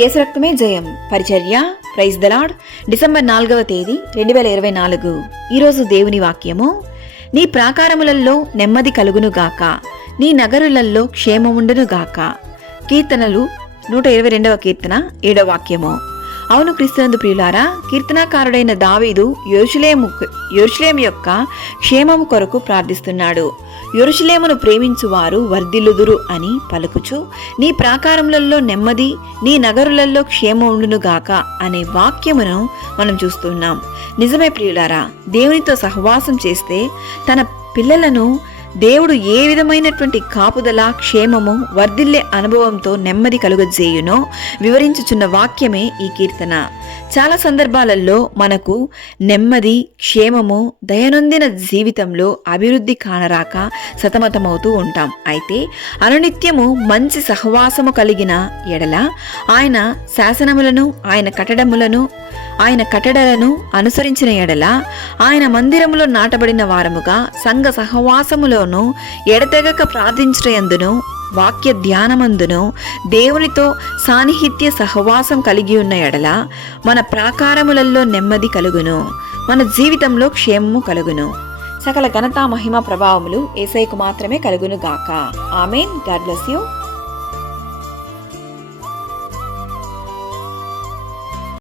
యేసు రక్తమే జయం పరిచర్య ప్రైజ్ ద లార్డ్. డిసెంబర్ 4వ తేదీ 2024. ఈరోజు దేవుని వాక్యము, నీ ప్రాకారములలో నెమ్మది కలుగునుగాక, నీ నగరులలో క్షేమముండునుగాక. కీర్తనలు 122వ కీర్తన 7వ వాక్యము. అవును క్రీస్తునందు ప్రియులారా, కీర్తనాకారుడైన దావీదు యెరూషలేము యొక్క క్షేమము కొరకు ప్రార్థిస్తున్నాడు. యెరూషలేమును ప్రేమించువారు వర్ధిల్లుదురు అని పలుకుచు, నీ ప్రాకారములలో నెమ్మది, నీ నగరులలో క్షేమం ఉండునుగాక అనే వాక్యమును మనం చూస్తున్నాం. నిజమే ప్రియులారా, దేవునితో సహవాసం చేస్తే తన పిల్లలను దేవుడు ఏ విధమైనటువంటి కాపుదల, క్షేమము, వర్ధిల్లే అనుభవంతో నెమ్మది కలుగజేయునో వివరించుచున్న వాక్యమే ఈ కీర్తన. చాలా సందర్భాలలో మనకు నెమ్మది, క్షేమము, దయనొందిన జీవితంలో అభివృద్ధి కానరాక సతమతమవుతూ ఉంటాం. అయితే అనునిత్యము మంచి సహవాసము కలిగిన ఎడల ఆయన శాసనములను, ఆయన కట్టడలను అనుసరించిన ఎడల, ఆయన మందిరములో నాటబడిన వారముగా సంఘ సహవాసములోను ఎడతెగక ప్రార్థించయందును వాక్య ధ్యానమందును దేవునితో సాన్నిహిత్య సహవాసం కలిగి ఉన్న ఎడల మన ప్రాకారములలో నెమ్మది కలుగును, మన జీవితంలో క్షేమము కలుగును. సకల ఘనత, మహిమ, ప్రభావములు యేసయ్యకు మాత్రమే కలుగును గాక. ఆమేన్. God bless you.